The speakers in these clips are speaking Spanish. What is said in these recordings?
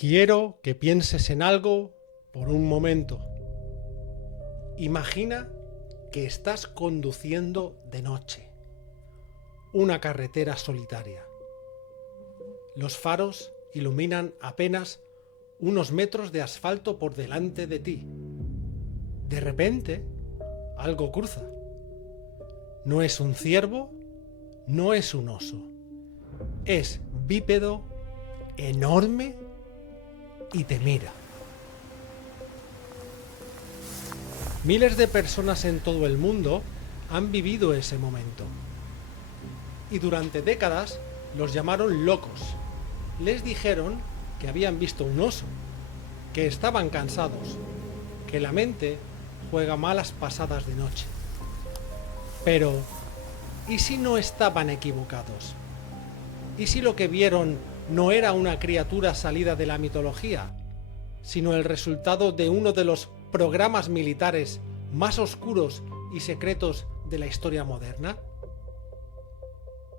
Quiero que pienses en algo por un momento. Imagina que estás conduciendo de noche. Una carretera solitaria. Los faros iluminan apenas unos metros de asfalto por delante de ti. De repente, algo cruza. No es un ciervo, no es un oso. Es bípedo, enorme y te mira. Miles de personas en todo el mundo han vivido ese momento. Y durante décadas los llamaron locos. Les dijeron que habían visto un oso, que estaban cansados, que la mente juega malas pasadas de noche. Pero, ¿y si no estaban equivocados? ¿Y si lo que vieron no era una criatura salida de la mitología, sino el resultado de uno de los programas militares más oscuros y secretos de la historia moderna?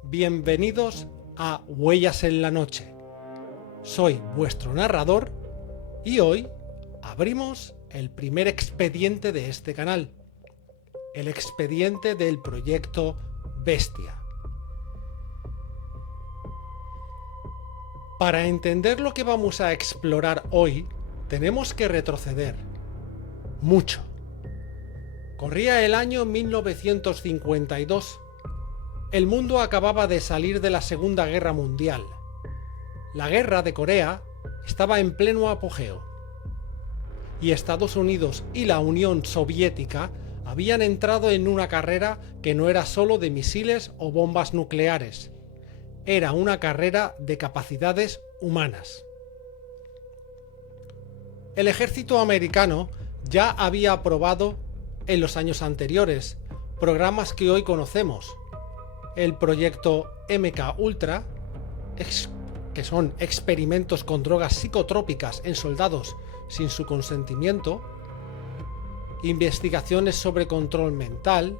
Bienvenidos a Huellas en la Noche. Soy vuestro narrador y hoy abrimos el primer expediente de este canal, el expediente del proyecto Bestia. Para entender lo que vamos a explorar hoy, tenemos que retroceder mucho. Corría el año 1952. El mundo acababa de salir de la Segunda Guerra Mundial. La guerra de Corea estaba en pleno apogeo. Y Estados Unidos y la Unión Soviética habían entrado en una carrera que no era solo de misiles o bombas nucleares. Era una carrera de capacidades humanas. El ejército americano ya había aprobado en los años anteriores programas que hoy conocemos. El proyecto MK Ultra, que son experimentos con drogas psicotrópicas en soldados sin su consentimiento, investigaciones sobre control mental.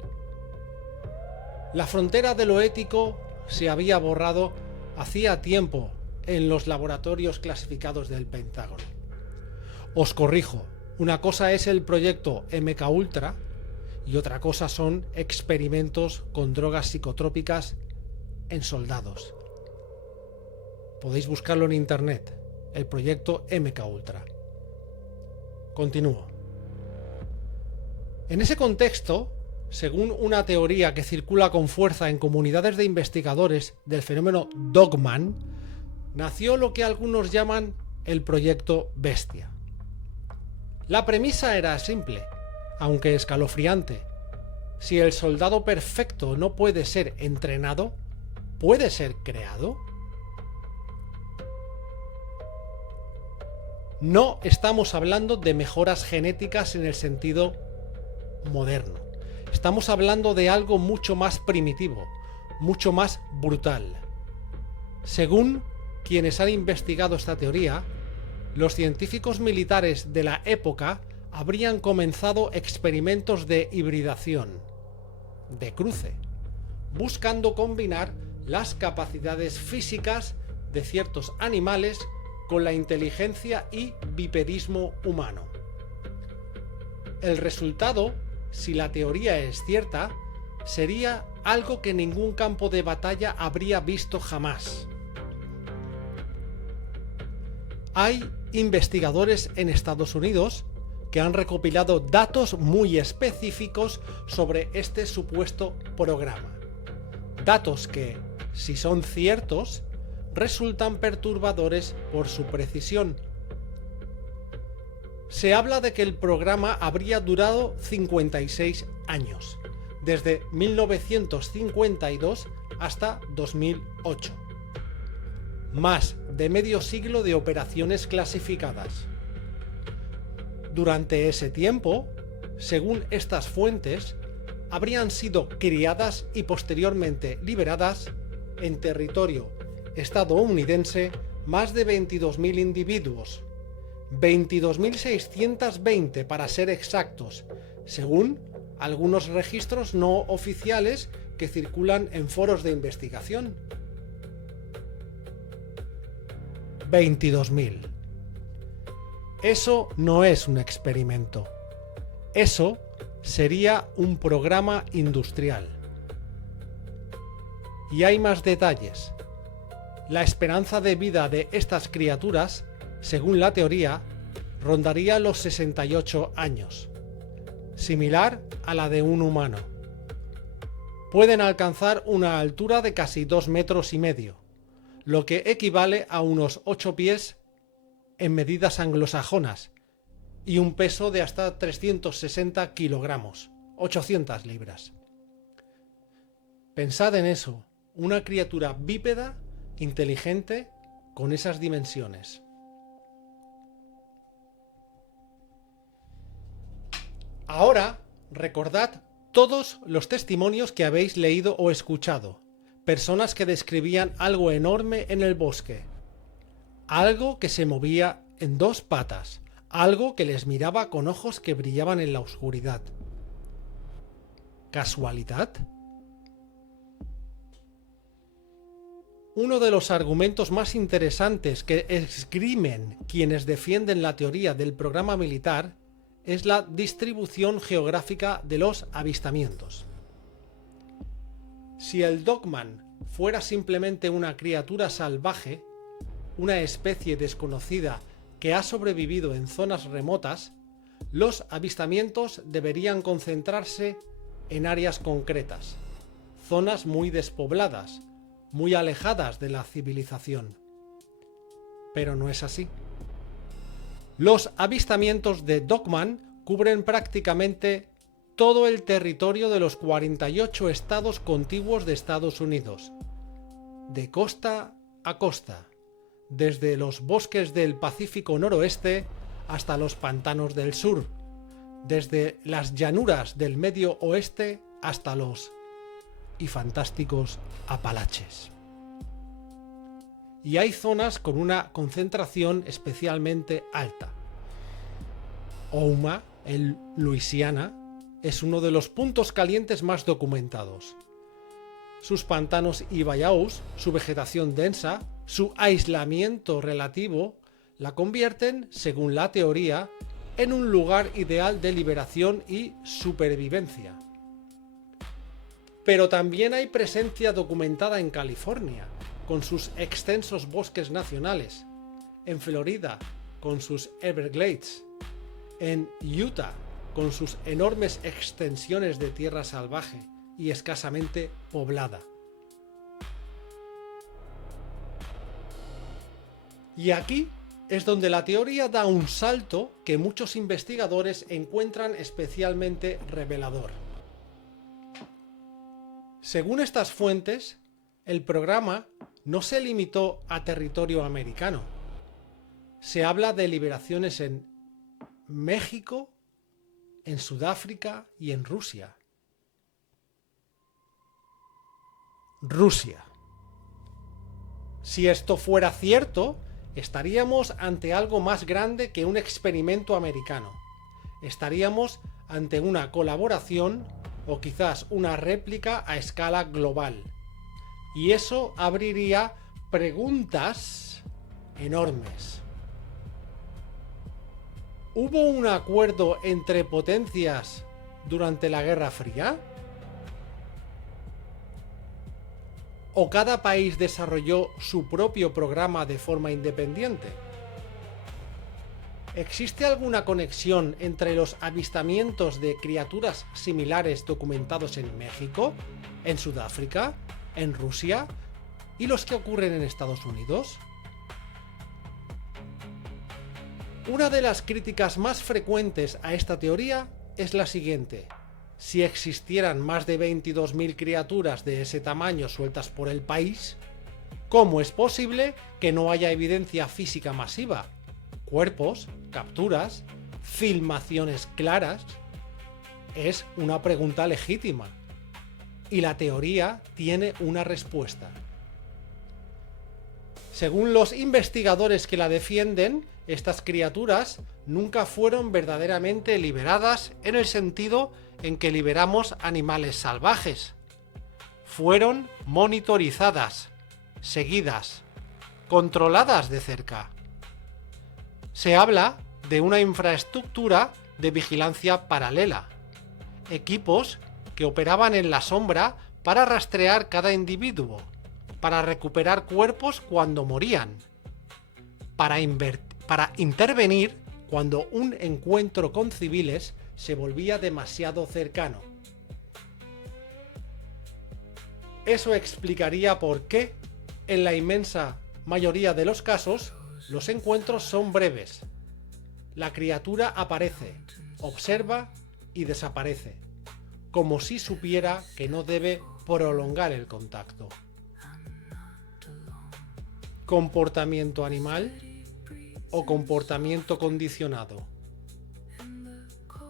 La frontera de lo ético se había borrado hacía tiempo en los laboratorios clasificados del Pentágono. Os corrijo, una cosa es el proyecto MK Ultra y otra cosa son experimentos con drogas psicotrópicas en soldados. Podéis buscarlo en internet, el proyecto MK Ultra. Continúo. En ese contexto, según una teoría que circula con fuerza en comunidades de investigadores del fenómeno Dogman, nació lo que algunos llaman el proyecto Bestia. La premisa era simple, aunque escalofriante. Si el soldado perfecto no puede ser entrenado, ¿puede ser creado? No estamos hablando de mejoras genéticas en el sentido moderno. Estamos hablando de algo mucho más primitivo, mucho más brutal. Según quienes han investigado esta teoría, los científicos militares de la época habrían comenzado experimentos de hibridación, de cruce, buscando combinar las capacidades físicas de ciertos animales con la inteligencia y bipedismo humano. El resultado, si la teoría es cierta, sería algo que ningún campo de batalla habría visto jamás. Hay investigadores en Estados Unidos que han recopilado datos muy específicos sobre este supuesto programa. Datos que, si son ciertos, resultan perturbadores por su precisión. Se habla de que el programa habría durado 56 años, desde 1952 hasta 2008. Más de medio siglo de operaciones clasificadas. Durante ese tiempo, según estas fuentes, habrían sido criadas y posteriormente liberadas en territorio estadounidense más de 22.000 individuos, 22.620 para ser exactos, según algunos registros no oficiales que circulan en foros de investigación. 22.000. Eso no es un experimento. Eso sería un programa industrial. Y hay más detalles. La esperanza de vida de estas criaturas, según la teoría, rondaría los 68 años, similar a la de un humano. Pueden alcanzar una altura de casi 2,5 metros, lo que equivale a unos 8 pies en medidas anglosajonas, y un peso de hasta 360 kilogramos, 800 libras. Pensad en eso, una criatura bípeda, inteligente, con esas dimensiones. Ahora, recordad todos los testimonios que habéis leído o escuchado. Personas que describían algo enorme en el bosque. Algo que se movía en 2 patas. Algo que les miraba con ojos que brillaban en la oscuridad. ¿Casualidad? Uno de los argumentos más interesantes que esgrimen quienes defienden la teoría del programa militar es la distribución geográfica de los avistamientos. Si el Dogman fuera simplemente una criatura salvaje, una especie desconocida que ha sobrevivido en zonas remotas, los avistamientos deberían concentrarse en áreas concretas, zonas muy despobladas, muy alejadas de la civilización. Pero no es así. Los avistamientos de Dogman cubren prácticamente todo el territorio de los 48 estados contiguos de Estados Unidos, de costa a costa, desde los bosques del Pacífico noroeste hasta los pantanos del sur, desde las llanuras del medio oeste hasta los y fantásticos Apalaches. Y hay zonas con una concentración especialmente alta. Houma, en Luisiana, es uno de los puntos calientes más documentados. Sus pantanos y bayous, su vegetación densa, su aislamiento relativo, la convierten, según la teoría, en un lugar ideal de liberación y supervivencia. Pero también hay presencia documentada en California, con sus extensos bosques nacionales, en Florida, con sus Everglades, en Utah, con sus enormes extensiones de tierra salvaje y escasamente poblada. Y aquí es donde la teoría da un salto que muchos investigadores encuentran especialmente revelador. Según estas fuentes, el programa no se limitó a territorio americano. Se habla de liberaciones en México, en Sudáfrica y en Rusia. Rusia. Si esto fuera cierto, estaríamos ante algo más grande que un experimento americano. Estaríamos ante una colaboración o quizás una réplica a escala global. Y eso abriría preguntas enormes. ¿Hubo un acuerdo entre potencias durante la Guerra Fría? ¿O cada país desarrolló su propio programa de forma independiente? ¿Existe alguna conexión entre los avistamientos de criaturas similares documentados en México, en Sudáfrica, en Rusia y los que ocurren en Estados Unidos? Una de las críticas más frecuentes a esta teoría es la siguiente. Si existieran más de 22.000 criaturas de ese tamaño sueltas por el país, ¿cómo es posible que no haya evidencia física masiva? Cuerpos, capturas, filmaciones claras. Es una pregunta legítima. Y la teoría tiene una respuesta. Según los investigadores que la defienden, estas criaturas nunca fueron verdaderamente liberadas en el sentido en que liberamos animales salvajes. Fueron monitorizadas, seguidas, controladas de cerca. Se habla de una infraestructura de vigilancia paralela. Equipos que operaban en la sombra para rastrear cada individuo, para recuperar cuerpos cuando morían, para intervenir cuando un encuentro con civiles se volvía demasiado cercano. Eso explicaría por qué, en la inmensa mayoría de los casos, los encuentros son breves. La criatura aparece, observa y desaparece, como si supiera que no debe prolongar el contacto. ¿Comportamiento animal o comportamiento condicionado?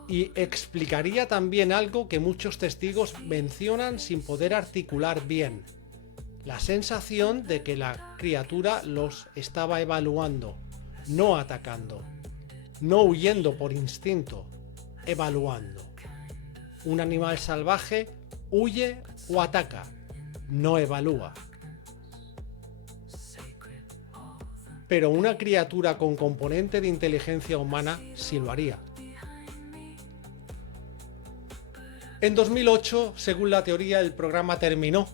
Y explicaría también algo que muchos testigos mencionan sin poder articular bien: la sensación de que la criatura los estaba evaluando, no atacando, no huyendo por instinto, evaluando. Un animal salvaje huye o ataca, no evalúa. Pero una criatura con componente de inteligencia humana sí lo haría. En 2008, según la teoría, el programa terminó.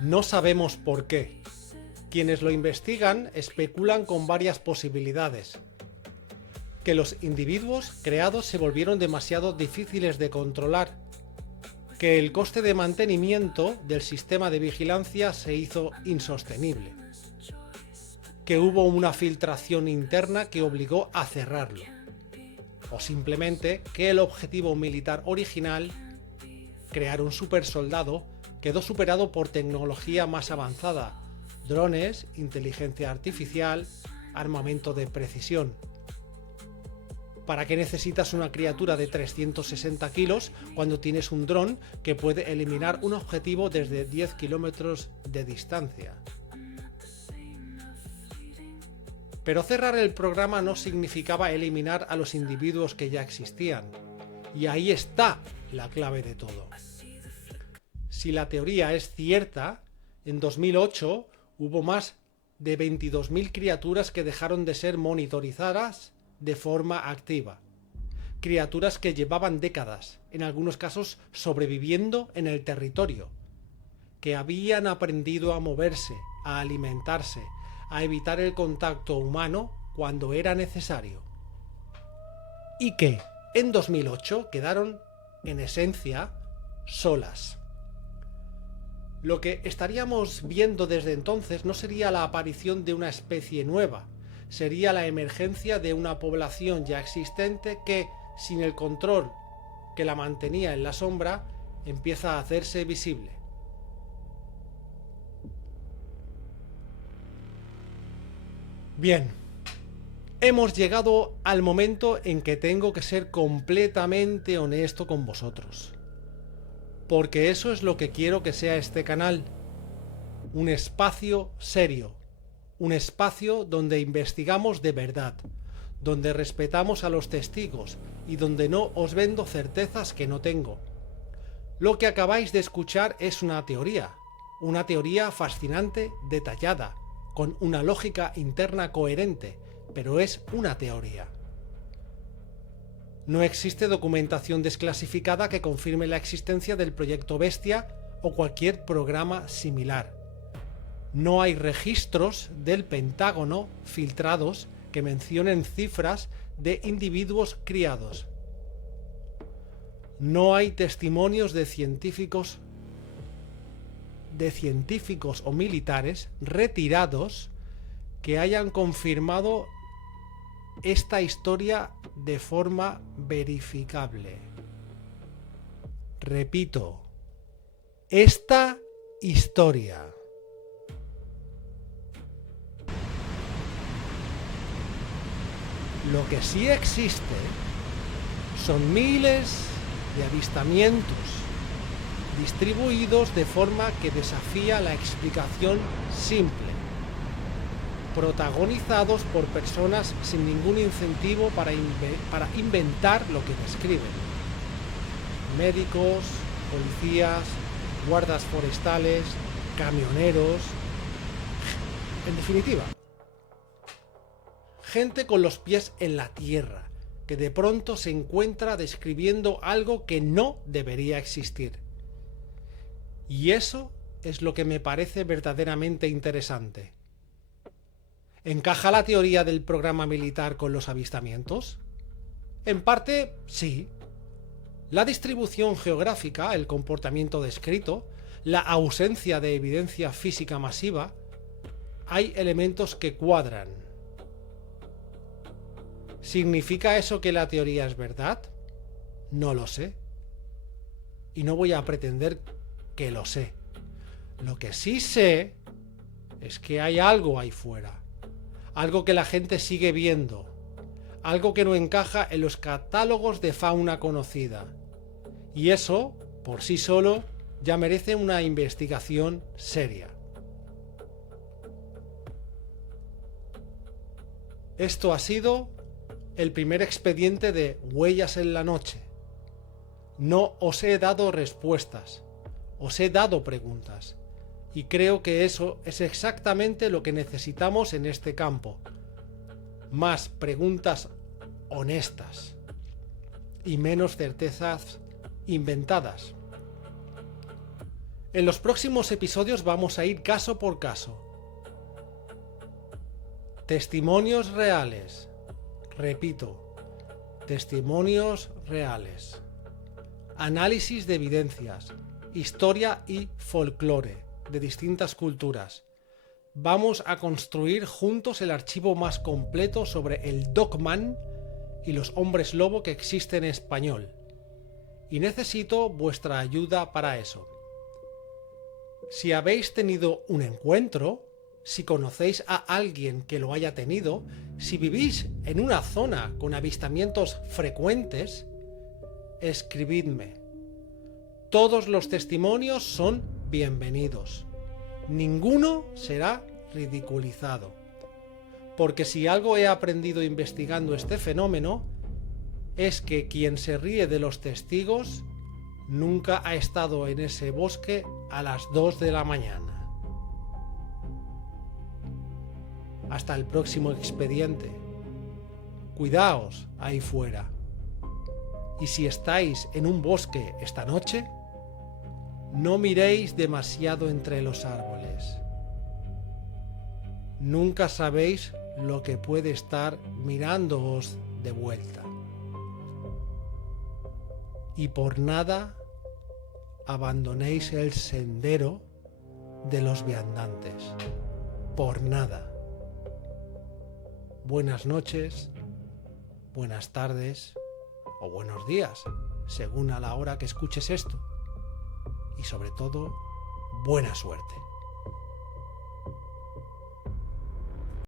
No sabemos por qué. Quienes lo investigan especulan con varias posibilidades. Que los individuos creados se volvieron demasiado difíciles de controlar. Que el coste de mantenimiento del sistema de vigilancia se hizo insostenible. Que hubo una filtración interna que obligó a cerrarlo. O simplemente que el objetivo militar original, crear un supersoldado, quedó superado por tecnología más avanzada: drones, inteligencia artificial, armamento de precisión. ¿Para qué necesitas una criatura de 360 kilos cuando tienes un dron que puede eliminar un objetivo desde 10 kilómetros de distancia? Pero cerrar el programa no significaba eliminar a los individuos que ya existían. Y ahí está la clave de todo. Si la teoría es cierta, en 2008 hubo más de 22.000 criaturas que dejaron de ser monitorizadas de forma activa. Criaturas que llevaban décadas, en algunos casos sobreviviendo en el territorio, que habían aprendido a moverse, a alimentarse, a evitar el contacto humano cuando era necesario. Y que en 2008 quedaron, en esencia, solas. Lo que estaríamos viendo desde entonces no sería la aparición de una especie nueva, sería la emergencia de una población ya existente que, sin el control que la mantenía en la sombra, empieza a hacerse visible. Bien, hemos llegado al momento en que tengo que ser completamente honesto con vosotros. Porque eso es lo que quiero que sea este canal. Un espacio serio. Un espacio donde investigamos de verdad. Donde respetamos a los testigos y donde no os vendo certezas que no tengo. Lo que acabáis de escuchar es una teoría fascinante, detallada, con una lógica interna coherente, pero es una teoría. No existe documentación desclasificada que confirme la existencia del proyecto Bestia o cualquier programa similar. No hay registros del Pentágono filtrados que mencionen cifras de individuos criados. No hay testimonios de científicos o militares retirados que hayan confirmado esta historia de forma verificable. Repito, esta historia. Lo que sí existe son miles de avistamientos distribuidos de forma que desafía la explicación simple, protagonizados por personas sin ningún incentivo para inventar lo que describen. Médicos, policías, guardas forestales, camioneros, en definitiva, gente con los pies en la tierra, que de pronto se encuentra describiendo algo que no debería existir. Y eso es lo que me parece verdaderamente interesante. ¿Encaja la teoría del programa militar con los avistamientos? En parte, sí. La distribución geográfica, el comportamiento descrito, la ausencia de evidencia física masiva, hay elementos que cuadran. ¿Significa eso que la teoría es verdad? No lo sé. Y no voy a pretender que lo sé. Lo que sí sé es que hay algo ahí fuera. Algo que la gente sigue viendo. Algo que no encaja en los catálogos de fauna conocida. Y eso, por sí solo, ya merece una investigación seria. Esto ha sido el primer expediente de Huellas en la Noche. No os he dado respuestas, os he dado preguntas. Y creo que eso es exactamente lo que necesitamos en este campo. Más preguntas honestas y menos certezas inventadas. En los próximos episodios vamos a ir caso por caso. Testimonios reales. Repito, testimonios reales. Análisis de evidencias, historia y folclore de distintas culturas. Vamos a construir juntos el archivo más completo sobre el Dogman y los hombres lobo que existen en español. Y necesito vuestra ayuda para eso. Si habéis tenido un encuentro, si conocéis a alguien que lo haya tenido, si vivís en una zona con avistamientos frecuentes, escribidme. Todos los testimonios son bienvenidos. Ninguno será ridiculizado. Porque si algo he aprendido investigando este fenómeno, es que quien se ríe de los testigos nunca ha estado en ese bosque a las 2 de la mañana. Hasta el próximo expediente. Cuidaos ahí fuera. Y si estáis en un bosque esta noche, no miréis demasiado entre los árboles. Nunca sabéis lo que puede estar mirándoos de vuelta. Y por nada abandonéis el sendero de los viandantes. Por nada. Buenas noches, buenas tardes o buenos días, según a la hora que escuches esto. Y sobre todo, buena suerte.